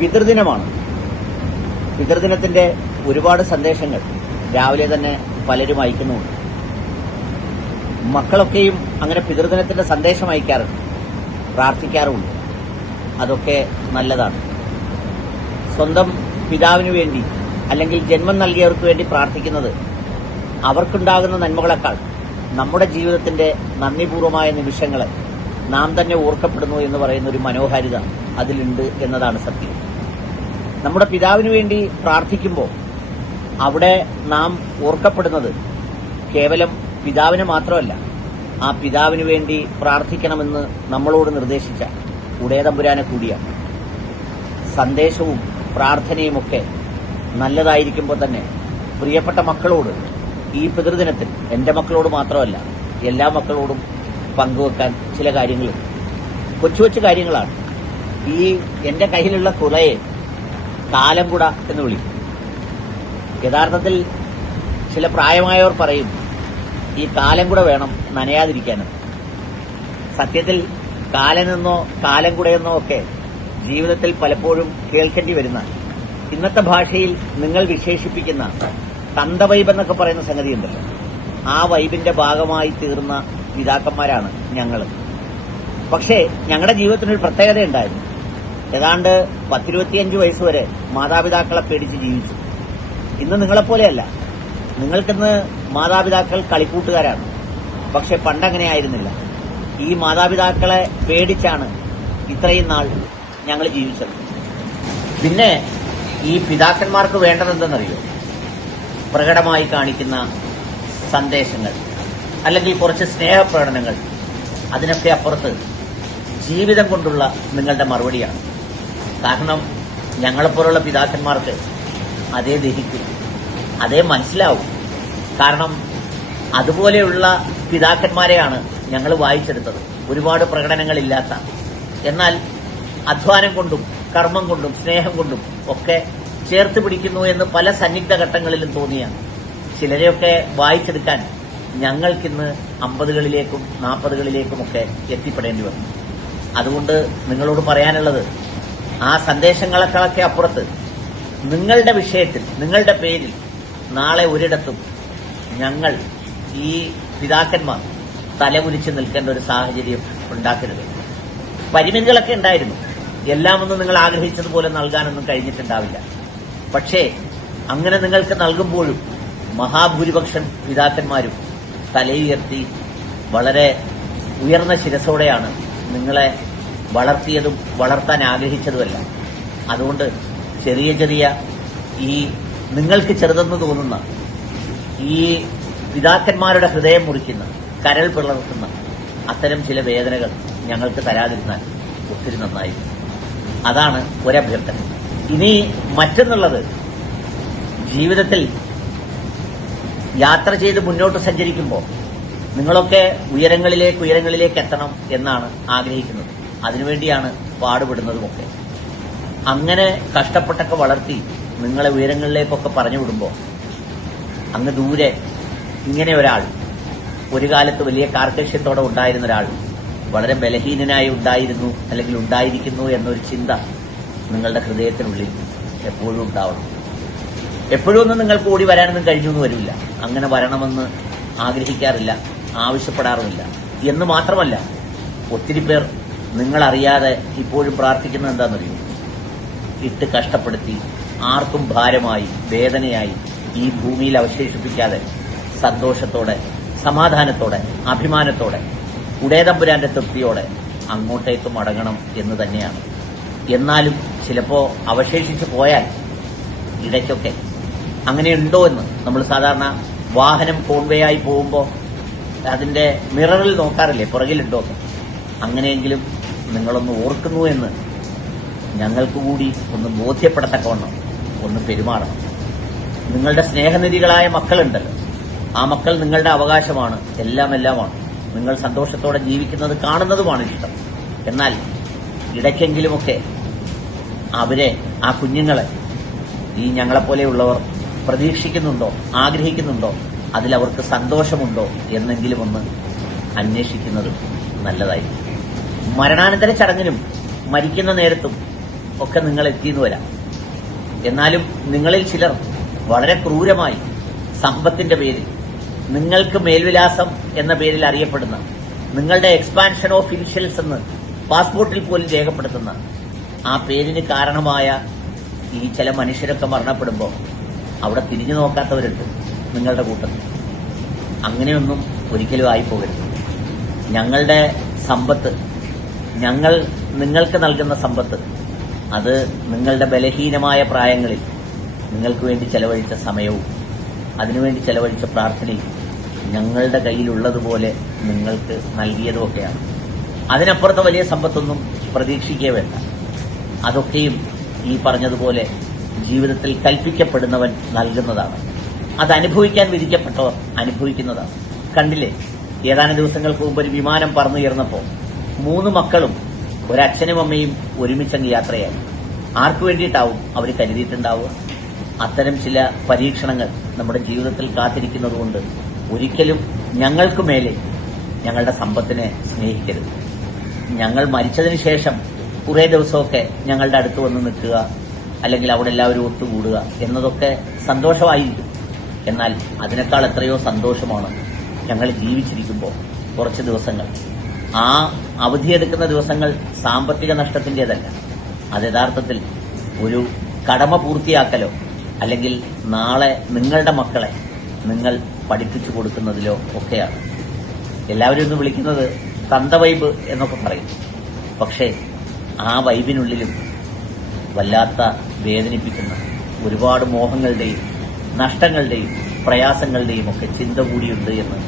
പിതൃദിനമാണ്. പിതൃദിനത്തിന്റെ ഒരുപാട് സന്ദേശങ്ങൾ രാവിലെ തന്നെ പലരും അയക്കുന്നുമുണ്ട്. മക്കളൊക്കെയും അങ്ങനെ പിതൃദിനത്തിന്റെ സന്ദേശം അയക്കാറുണ്ട്. പ്രാർത്ഥിക്കാറുമുണ്ട്. അതൊക്കെ നല്ലതാണ്. സ്വന്തം പിതാവിനു വേണ്ടി അല്ലെങ്കിൽ ജന്മം നൽകിയവർക്ക് വേണ്ടി പ്രാർത്ഥിക്കുന്നത് അവർക്കുണ്ടാകുന്ന നന്മകളെക്കാൾ നമ്മുടെ ജീവിതത്തിന്റെ നന്ദിപൂർവമായ നിമിഷങ്ങളെ നാം തന്നെ ഓർക്കപ്പെടുന്നു എന്ന് പറയുന്ന ഒരു മനോഹാരിത അതിലുണ്ട് എന്നതാണ് സത്യം. നമ്മുടെ പിതാവിന് വേണ്ടി പ്രാർത്ഥിക്കുമ്പോൾ അവിടെ നാം ഓർക്കപ്പെടുന്നത് കേവലം പിതാവിനെ മാത്രമല്ല ആ പിതാവിന് വേണ്ടി പ്രാർത്ഥിക്കണമെന്ന് നമ്മളോട് നിർദ്ദേശിച്ച ഉടയതമ്പുരാനെ കൂടിയാണ്. സന്ദേശവും പ്രാർത്ഥനയുമൊക്കെ നല്ലതായിരിക്കുമ്പോൾ തന്നെ പ്രിയപ്പെട്ട മക്കളോട് ഈ പിതൃദിനത്തിൽ എന്റെ മക്കളോട് മാത്രമല്ല എല്ലാ മക്കളോടും പങ്കുവെക്കാൻ ചില കാര്യങ്ങളുണ്ട് കൊച്ചു കൊച്ചു കാര്യങ്ങളാണ്. ഈ എന്റെ കയ്യിലുള്ള കുളയെ കാലംകുട എന്ന് വിളിക്കും. യഥാർത്ഥത്തിൽ ചില പ്രായമായവർ പറയും ഈ കാലം കൂടെ വേണം നനയാതിരിക്കാനും. സത്യത്തിൽ കാലനെന്നോ കാലം കൂടെയെന്നോ ഒക്കെ ജീവിതത്തിൽ പലപ്പോഴും കേൾക്കേണ്ടി വരുന്ന ഇന്നത്തെ ഭാഷയിൽ നിങ്ങൾ വിശേഷിപ്പിക്കുന്ന തന്ത വൈബ് എന്നൊക്കെ പറയുന്ന സംഗതിയുണ്ടല്ലോ. ആ വൈബിന്റെ ഭാഗമായി തീർന്ന പിതാക്കന്മാരാണ് ഞങ്ങൾ പക്ഷേ ഞങ്ങളുടെ ജീവിതത്തിനൊരു പ്രത്യേകത ഉണ്ടായിരുന്നു ഏതാണ്ട് പത്തിരുപത്തിയഞ്ച് വയസ്സ് വരെ മാതാപിതാക്കളെ പേടിച്ച് ജീവിച്ചു. ഇന്ന് നിങ്ങളെപ്പോലെയല്ല. നിങ്ങൾക്കിന്ന് മാതാപിതാക്കൾ കളിക്കൂട്ടുകാരാണ്. പക്ഷെ പണ്ടങ്ങനെ ആയിരുന്നില്ല ഈ മാതാപിതാക്കളെ പേടിച്ചാണ് ഇത്രയും നാൾ ഞങ്ങൾ ജീവിച്ചത്. പിന്നെ ഈ പിതാക്കന്മാർക്ക് വേണ്ടതെന്തെന്നറിയോ? പ്രകടമായി കാണിക്കുന്ന സന്ദേശങ്ങൾ അല്ലെങ്കിൽ കുറച്ച് സ്നേഹപ്രകടനങ്ങൾ അതിനൊക്കെ അപ്പുറത്ത് ജീവിതം കൊണ്ടുള്ള നിങ്ങളുടെ മറുപടിയാണ്. കാരണം ഞങ്ങളെപ്പോലുള്ള പിതാക്കന്മാർക്ക് അതേ ദഹിക്കും അതേ മനസ്സിലാവും. കാരണം അതുപോലെയുള്ള പിതാക്കന്മാരെയാണ് ഞങ്ങൾ വായിച്ചെടുത്തത്. ഒരുപാട് പ്രകടനങ്ങളില്ലാത്ത എന്നാൽ അധ്വാനം കൊണ്ടും കർമ്മം കൊണ്ടും സ്നേഹം കൊണ്ടും ഒക്കെ ചേർത്ത് പിടിക്കുന്നു എന്ന് പല സന്നിഗ്ധ ഘട്ടങ്ങളിലും തോന്നിയ ചിലരെയൊക്കെ വായിച്ചെടുക്കാൻ ഞങ്ങൾക്കിന്ന് അമ്പതുകളിലേക്കും നാൽപ്പതുകളിലേക്കുമൊക്കെ എത്തിപ്പെടേണ്ടി വന്നു. അതുകൊണ്ട് നിങ്ങളോട് പറയാനുള്ളത് ആ സന്ദേശങ്ങളെക്കാളൊക്കെ അപ്പുറത്ത്. നിങ്ങളുടെ വിഷയത്തിൽ നിങ്ങളുടെ പേരിൽ നാളെ ഒരിടത്തും ഞങ്ങൾ ഈ പിതാക്കന്മാർ തലകുലിച്ച് നിൽക്കേണ്ട ഒരു സാഹചര്യം ഉണ്ടാക്കരുത്. പരിമിതികളൊക്കെ ഉണ്ടായിരുന്നു. എല്ലാമൊന്നും നിങ്ങൾ ആഗ്രഹിച്ചതുപോലെ നൽകാനൊന്നും കഴിഞ്ഞിട്ടുണ്ടാവില്ല. പക്ഷേ അങ്ങനെ നിങ്ങൾക്ക് നൽകുമ്പോഴും മഹാഭൂരിപക്ഷം പിതാക്കന്മാരും തലയുയർത്തി വളരെ ഉയർന്ന ശിരസോടെയാണ് നിങ്ങളെ വളർത്തിയതും വളർത്താൻ ആഗ്രഹിച്ചതുമല്ല. അതുകൊണ്ട് ചെറിയ ചെറിയ ഈ നിങ്ങൾക്ക് ചെറുതെന്ന് തോന്നുന്ന ഈ പിതാക്കന്മാരുടെ ഹൃദയം മുറിക്കുന്ന കരൾ പിളർത്തുന്ന അത്തരം ചില വേദനകൾ ഞങ്ങൾക്ക് തരാതിരുന്നാൽ ഒത്തിരി നന്നായി അതാണ് ഒരഭ്യർത്ഥന. ഇനി മറ്റെന്നുള്ളത് ജീവിതത്തിൽ യാത്ര ചെയ്ത് മുന്നോട്ട് സഞ്ചരിക്കുമ്പോൾ നിങ്ങളൊക്കെ ഉയരങ്ങളിലേക്ക് ഉയരങ്ങളിലേക്ക് എത്തണം എന്നാണ് ആഗ്രഹിക്കുന്നത്. അതിനുവേണ്ടിയാണ് പാടുപെടുന്നതുമൊക്കെ. അങ്ങനെ കഷ്ടപ്പെട്ടൊക്കെ വളർത്തി നിങ്ങളെ ഉയരങ്ങളിലേക്കൊക്കെ പറഞ്ഞു വിടുമ്പോൾ അങ്ങ് ദൂരെ ഇങ്ങനെ ഒരാൾ ഒരു കാലത്ത് വലിയ കാർക്കശ്യത്തോടെ ഉണ്ടായിരുന്ന ഒരാൾ വളരെ ബലഹീനനായി ഉണ്ടായിരുന്നു അല്ലെങ്കിൽ ഉണ്ടായിരിക്കുന്നു എന്നൊരു ചിന്ത നിങ്ങളുടെ ഹൃദയത്തിനുള്ളിൽ എപ്പോഴും ഉണ്ടാവണം. എപ്പോഴും ഒന്നും നിങ്ങൾക്ക് ഓടി വരാനൊന്നും കഴിഞ്ഞൊന്നും വരില്ല. അങ്ങനെ വരണമെന്ന് ആഗ്രഹിക്കാറില്ല ആവശ്യപ്പെടാറുമില്ല. എന്ന് മാത്രമല്ല ഒത്തിരി പേർ നിങ്ങളറിയാതെ ഇപ്പോഴും പ്രാർത്ഥിക്കുന്നത് എന്താണെന്നറിയോ? ഇട്ട് കഷ്ടപ്പെടുത്തി ആർക്കും ഭാരമായി വേദനയായി ഈ ഭൂമിയിൽ അവശേഷിപ്പിക്കാതെ സന്തോഷത്തോടെ സമാധാനത്തോടെ അഭിമാനത്തോടെ ഉടേതമ്പുരാന്റെ തൃപ്തിയോടെ അങ്ങോട്ടേക്ക് മടങ്ങണം എന്ന് തന്നെയാണ്. എന്നാലും ചിലപ്പോൾ അവശേഷിച്ചു പോയാൽ ഇടയ്ക്കൊക്കെ അങ്ങനെയുണ്ടോ എന്ന് നമ്മൾ സാധാരണ വാഹനം കോൺവേ ആയി പോകുമ്പോൾ അതിന്റെ മിററിൽ നോക്കാറില്ലേ? പുറകിലുണ്ടോ അങ്ങനെയെങ്കിലും നിങ്ങളൊന്ന് ഓർക്കുന്നു എന്ന് ഞങ്ങൾക്ക് കൂടി ഒന്ന് ബോധ്യപ്പെടത്തക്കവണ്ണം ഒന്ന് പെരുമാറണം. നിങ്ങളുടെ സ്നേഹനിധികളായ മക്കളുണ്ടല്ലോ. ആ മക്കൾ നിങ്ങളുടെ അവകാശമാണ്. എല്ലാം എല്ലാമാണ് നിങ്ങൾ സന്തോഷത്തോടെ ജീവിക്കുന്നത് കാണുന്നതുമാണ് ഇഷ്ടം. എന്നാൽ ഇടയ്ക്കെങ്കിലുമൊക്കെ അവരെ ആ കുഞ്ഞുങ്ങളെ ഈ ഞങ്ങളെപ്പോലെയുള്ളവർ പ്രതീക്ഷിക്കുന്നുണ്ടോ ആഗ്രഹിക്കുന്നുണ്ടോ അതിലവർക്ക് സന്തോഷമുണ്ടോ എന്നെങ്കിലും ഒന്ന് അന്വേഷിക്കുന്നത് നല്ലതായിരിക്കും. മരണാനന്തര ചടങ്ങിനും മരിക്കുന്ന നേരത്തും ഒക്കെ നിങ്ങൾ എത്തിയെന്ന് വരാം. എന്നാലും നിങ്ങളിൽ ചിലർ വളരെ ക്രൂരമായി സമ്പത്തിന്റെ പേരിൽ നിങ്ങൾക്ക് മേൽവിലാസം എന്ന പേരിൽ അറിയപ്പെടുന്ന നിങ്ങളുടെ എക്സ്പാൻഷൻ ഓഫ് ഇനിഷ്യൽസ് എന്ന് പാസ്പോർട്ടിൽ പോലും രേഖപ്പെടുത്തുന്ന ആ പേരിന് കാരണമായ ഈ ചില മനുഷ്യരൊക്കെ മരണപ്പെടുമ്പോൾ അവിടെ തിരിഞ്ഞു നോക്കാത്തവരുണ്ട് നിങ്ങളുടെ കൂട്ടത്തിൽ. അങ്ങനെയൊന്നും ഒരിക്കലും ആയിപ്പോകരുത്. ഞങ്ങളുടെ സമ്പത്ത് ഞങ്ങൾ നിങ്ങൾക്ക് നൽകുന്ന സമ്പത്ത് അത് നിങ്ങളുടെ ബലഹീനമായ പ്രായങ്ങളിൽ നിങ്ങൾക്ക് വേണ്ടി ചെലവഴിച്ച സമയവും അതിനുവേണ്ടി ചെലവഴിച്ച പ്രാർത്ഥനയും ഞങ്ങളുടെ കയ്യിലുള്ളതുപോലെ നിങ്ങൾക്ക് നൽകിയതുമൊക്കെയാണ്. അതിനപ്പുറത്തെ വലിയ സമ്പത്തൊന്നും പ്രതീക്ഷിക്കേ വേണ്ട. അതൊക്കെയും ഈ പറഞ്ഞതുപോലെ ജീവിതത്തിൽ കൽപ്പിക്കപ്പെടുന്നവൻ നൽകുന്നതാണ്. അത് അനുഭവിക്കാൻ വിധിക്കപ്പെട്ടവർ അനുഭവിക്കുന്നതാണ്. കണ്ടില്ലേ? ഏതാനും ദിവസങ്ങൾക്ക് മുമ്പ് ഒരു വിമാനം പറന്നുയർന്നപ്പോൾ മൂന്ന് മക്കളും ഒരച്ഛനും അമ്മയും ഒരുമിച്ചങ്ങ് യാത്രയായി. ആർക്കു വേണ്ടിയിട്ടാവും അവർ കരുതിയിട്ടുണ്ടാവുക? അത്തരം ചില പരീക്ഷണങ്ങൾ നമ്മുടെ ജീവിതത്തിൽ കാത്തിരിക്കുന്നതുകൊണ്ട് ഒരിക്കലും ഞങ്ങൾക്ക് മേലെ ഞങ്ങളുടെ സമ്പത്തിനെ സ്നേഹിക്കരുത്. ഞങ്ങൾ മരിച്ചതിന് ശേഷം കുറേ ദിവസമൊക്കെ ഞങ്ങളുടെ അടുത്ത് വന്ന് നിൽക്കുക അല്ലെങ്കിൽ അവിടെ എല്ലാവരും ഒത്തുകൂടുക എന്നതൊക്കെ സന്തോഷമായിരിക്കും. എന്നാൽ അതിനേക്കാൾ എത്രയോ സന്തോഷമാണ് ഞങ്ങൾ ജീവിച്ചിരിക്കുമ്പോൾ കുറച്ച് ദിവസങ്ങൾ. ആ അവധിയെടുക്കുന്ന ദിവസങ്ങൾ സാമ്പത്തിക നഷ്ടത്തിന്റെതല്ല. അത് യഥാർത്ഥത്തിൽ ഒരു കടമ പൂർത്തിയാക്കലോ അല്ലെങ്കിൽ നാളെ നിങ്ങളുടെ മക്കളെ നിങ്ങൾ പഠിപ്പിച്ചു കൊടുക്കുന്നതിലോ ഒക്കെയാണ്. എല്ലാവരും ഇന്ന് വിളിക്കുന്നത് തന്ത വൈബ് എന്നൊക്കെ പറയും. പക്ഷേ ആ വൈബിനുള്ളിലും വല്ലാത്ത വേദനിപ്പിക്കുന്ന ഒരുപാട് മോഹങ്ങളുടെയും നഷ്ടങ്ങളുടെയും പ്രയാസങ്ങളുടെയും ഒക്കെ ചിന്ത കൂടിയുണ്ട് എന്ന്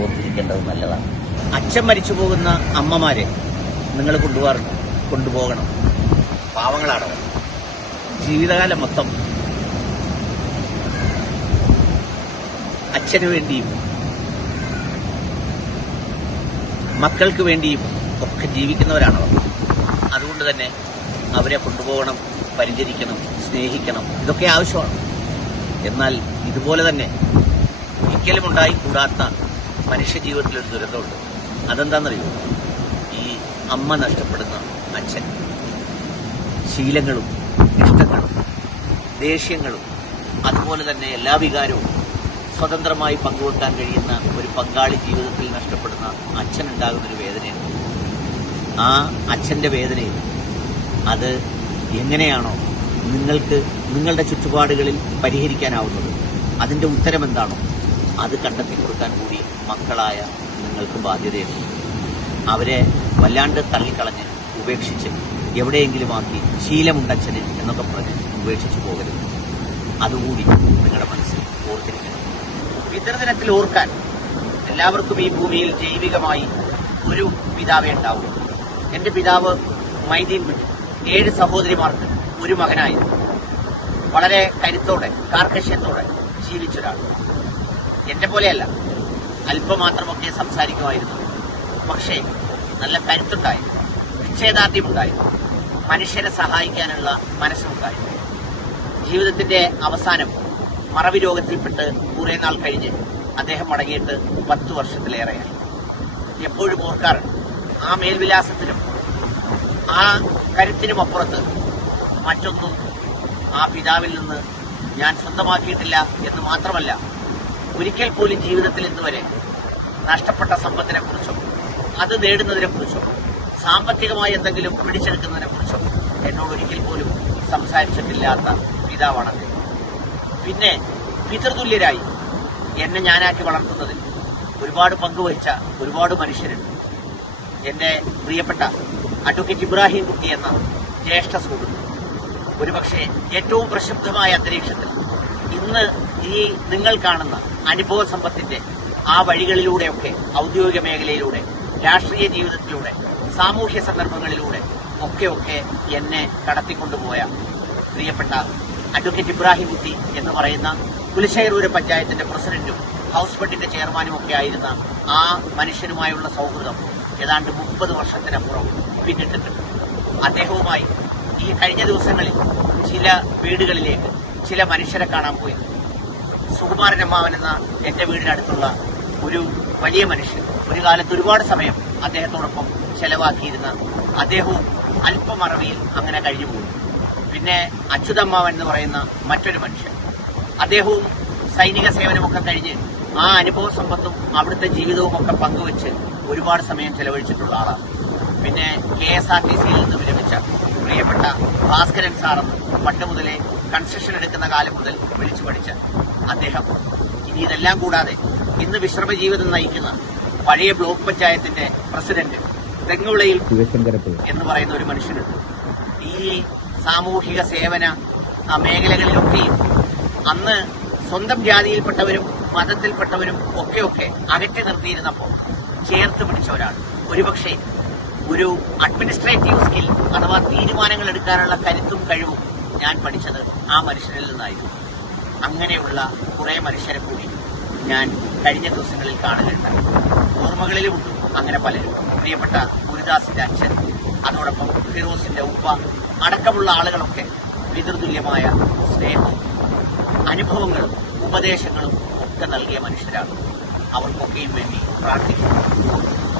ഓർത്തിരിക്കേണ്ടത് നല്ലതാണ്. അച്ഛൻ മരിച്ചു പോകുന്ന അമ്മമാരെ നിങ്ങൾ കൊണ്ടുപോകാറുണ്ട് കൊണ്ടുപോകണം. പാവങ്ങളാണ്. ജീവിതകാലം മൊത്തം അച്ഛന് വേണ്ടിയും മക്കൾക്ക് വേണ്ടിയും ഒക്കെ ജീവിക്കുന്നവരാണവർ അതുകൊണ്ട് തന്നെ അവരെ കൊണ്ടുപോകണം പരിചരിക്കണം സ്നേഹിക്കണം. ഇതൊക്കെ ആവശ്യമാണ്. എന്നാൽ ഇതുപോലെ തന്നെ ഒരിക്കലും ഉണ്ടായിക്കൂടാത്ത മനുഷ്യ ജീവിതത്തിലൊരു ദുരന്തമുണ്ട്. അതെന്താണെന്നറിയോ ഈ അമ്മ നഷ്ടപ്പെടുന്ന അച്ഛൻ ശീലങ്ങളും ഇഷ്ടങ്ങളും ദേഷ്യങ്ങളും അതുപോലെ തന്നെ എല്ലാ വികാരവും സ്വതന്ത്രമായി പങ്കുവെക്കാൻ കഴിയുന്ന ഒരു പങ്കാളി ജീവിതത്തിൽ നഷ്ടപ്പെടുന്ന അച്ഛൻ ഉണ്ടാകുന്നൊരു വേദനയാണ്. ആ അച്ഛന്റെ വേദനയിൽ അത് എങ്ങനെയാണോ നിങ്ങൾക്ക് നിങ്ങളുടെ ചുറ്റുപാടുകളിൽ പരിഹരിക്കാനാവുന്നത് അതിന്റെ ഉത്തരം എന്താണോ അത് കണ്ടെത്തി കൊടുക്കാൻ കൂടി മക്കളായ നിങ്ങൾക്ക് ബാധ്യതയുണ്ട്. അവരെ വല്ലാണ്ട് തള്ളിക്കളഞ്ഞ് ഉപേക്ഷിച്ച് എവിടെയെങ്കിലും ആക്കി ശീലമുണ്ടച്ഛന് എന്നൊക്കെ പറഞ്ഞ് ഉപേക്ഷിച്ചു പോകരുത്. അതുകൂടി നിങ്ങളുടെ മനസ്സിൽ ഓർത്തിരിക്കണം. പിതൃദിനത്തിൽ ഓർക്കാൻ എല്ലാവർക്കും ഈ ഭൂമിയിൽ ജൈവികമായി ഒരു പിതാവേ ഉണ്ടാവും എന്റെ പിതാവ് മൈദീൻ ഏഴ് സഹോദരിമാർക്ക് ഒരു മകനായിരുന്നു. വളരെ കരുത്തോടെ കാർക്കശ്യത്തോടെ ജീവിച്ചൊരാൾ. എന്റെ പോലെയല്ല. അല്പം മാത്രമൊക്കെ സംസാരിക്കുമായിരുന്നു. പക്ഷേ നല്ല കരുത്തുണ്ടായിരുന്നു. നിശ്ചയദാർഢ്യമുണ്ടായിരുന്നു. മനുഷ്യരെ സഹായിക്കാനുള്ള മനസ്സുണ്ടായിരുന്നു ജീവിതത്തിന്റെ അവസാനം മറവി രോഗത്തിൽപ്പെട്ട് കുറേ നാൾ കഴിഞ്ഞ് അദ്ദേഹം മടങ്ങിയിട്ട് പത്ത് വർഷത്തിലേറെയായി. എപ്പോഴും ഓർക്കാറുണ്ട് ആ മേൽവിലാസത്തിനും ആ കരുത്തിനും അപ്പുറത്ത് മറ്റൊന്നും ആ പിതാവിൽ നിന്ന് ഞാൻ സ്വന്തമാക്കിയിട്ടില്ല എന്ന് മാത്രമല്ല ഒരിക്കൽ പോലും ജീവിതത്തിൽ ഇന്നുവരെ നഷ്ടപ്പെട്ട സമ്പത്തിനെ കുറിച്ചോ അത് നേടുന്നതിനെ കുറിച്ചോ സാമ്പത്തികമായി എന്തെങ്കിലും പിടിച്ചെടുക്കുന്നതിനെ കുറിച്ചോ എന്നോട് ഒരിക്കൽ പോലും സംസാരിച്ചിട്ടില്ലാത്ത പിതാവാണ് അദ്ദേഹം. പിന്നെ പിതൃതുല്യരായി എന്നെ ഞാനാക്കി വളർത്തുന്നതിൽ ഒരുപാട് പങ്കുവഹിച്ച ഒരുപാട് മനുഷ്യരുണ്ട്. എന്റെ പ്രിയപ്പെട്ട അഡ്വക്കേറ്റ് ഇബ്രാഹിം കുട്ടി എന്ന ജ്യേഷ്ഠ സുഹൃത്ത്. ഒരുപക്ഷെ ഏറ്റവും പ്രക്ഷുബ്ധമായ അന്തരീക്ഷത്തിൽ ഇന്ന് ഈ നിങ്ങൾ കാണുന്ന അനുഭവ സമ്പത്തിന്റെ ആ വഴികളിലൂടെയൊക്കെ ഔദ്യോഗിക മേഖലയിലൂടെ രാഷ്ട്രീയ ജീവിതത്തിലൂടെ സാമൂഹ്യ സന്ദർഭങ്ങളിലൂടെ ഒക്കെയൊക്കെ എന്നെ കടത്തിക്കൊണ്ടുപോയ പ്രിയപ്പെട്ട അഡ്വക്കേറ്റ് ഇബ്രാഹിം കുട്ടി എന്ന് പറയുന്ന കുലശേരൂര് പഞ്ചായത്തിന്റെ പ്രസിഡന്റും ഹൗസ് ബണ്ടിന്റെ ചെയർമാനും ഒക്കെ ആയിരുന്ന ആ മനുഷ്യനുമായുള്ള സൗഹൃദം ഏതാണ്ട് മുപ്പത് വർഷത്തിനപ്പുറം പിന്നിട്ടിട്ടുണ്ട്. അദ്ദേഹവുമായി ഈ കഴിഞ്ഞ ദിവസങ്ങളിൽ ചില വീടുകളിലേക്ക് ചില മനുഷ്യരെ കാണാൻ പോയി. സുകുമാരൻ അമ്മാവൻ എന്ന എന്റെ വീടിനടുത്തുള്ള ഒരു വലിയ മനുഷ്യൻ. ഒരു കാലത്ത് ഒരുപാട് സമയം അദ്ദേഹത്തോടൊപ്പം ചെലവാക്കിയിരുന്ന അദ്ദേഹവും അല്പമറവിയിൽ അങ്ങനെ കഴിഞ്ഞുപോയി പിന്നെ അച്യുതമ്മാവൻ എന്ന് പറയുന്ന മറ്റൊരു മനുഷ്യൻ. അദ്ദേഹവും സൈനിക സേവനമൊക്കെ കഴിഞ്ഞ് ആ അനുഭവ സമ്പത്തും അവിടുത്തെ ജീവിതവും ഒക്കെ പങ്കുവെച്ച് ഒരുപാട് സമയം ചെലവഴിച്ചിട്ടുള്ള ആളാണ്. പിന്നെ കെ എസ് ആർ ടി സിയിൽ നിന്ന് വിരമിച്ച പ്രിയപ്പെട്ട ഭാസ്കരൻ സാറെന്ന് പണ്ട് മുതലേ കൺസ്ട്രക്ഷൻ എടുക്കുന്ന കാലം മുതൽ വിളിച്ചു പഠിച്ച അദ്ദേഹം. ഇനി ഇതെല്ലാം കൂടാതെ ഇന്ന് വിശ്രമ ജീവിതം നയിക്കുന്ന പഴയ ബ്ലോക്ക് പഞ്ചായത്തിന്റെ പ്രസിഡന്റ് തെങ്ങുളയിൽ എന്ന് പറയുന്ന ഒരു മനുഷ്യനുണ്ട്. ഈ സാമൂഹിക സേവന മേഖലകളിലൊക്കെയും അന്ന് സ്വന്തം ജാതിയിൽപ്പെട്ടവരും മതത്തിൽപ്പെട്ടവരും ഒക്കെ അകറ്റി നിർത്തിയിരുന്നപ്പോൾ ചേർത്ത് പിടിച്ച ഒരാൾ. ഒരുപക്ഷെ ഒരു അഡ്മിനിസ്ട്രേറ്റീവ് സ്കിൽ അഥവാ തീരുമാനങ്ങൾ എടുക്കാനുള്ള കരുത്തും കഴിവും ഞാൻ പഠിച്ചത് ആ മനുഷ്യരിൽ നിന്നായിരുന്നു. അങ്ങനെയുള്ള കുറെ മനുഷ്യരെ കൂടി ഞാൻ കഴിഞ്ഞ ദിവസങ്ങളിൽ കാണുകയുണ്ടായി ഓർമ്മകളിലുമുണ്ട്. അങ്ങനെ പലരും. പ്രിയപ്പെട്ട ഗുരുദാസിന്റെ അച്ഛൻ അതോടൊപ്പം ഫിറോസിന്റെ ഉപ്പ അടക്കമുള്ള ആളുകളൊക്കെ പിതൃതുല്യമായ സ്നേഹവും അനുഭവങ്ങളും ഉപദേശങ്ങളും ഒക്കെ നൽകിയ മനുഷ്യരാണ്. അവർക്കൊക്കെയും വേണ്ടി പ്രാർത്ഥിക്കുന്നു.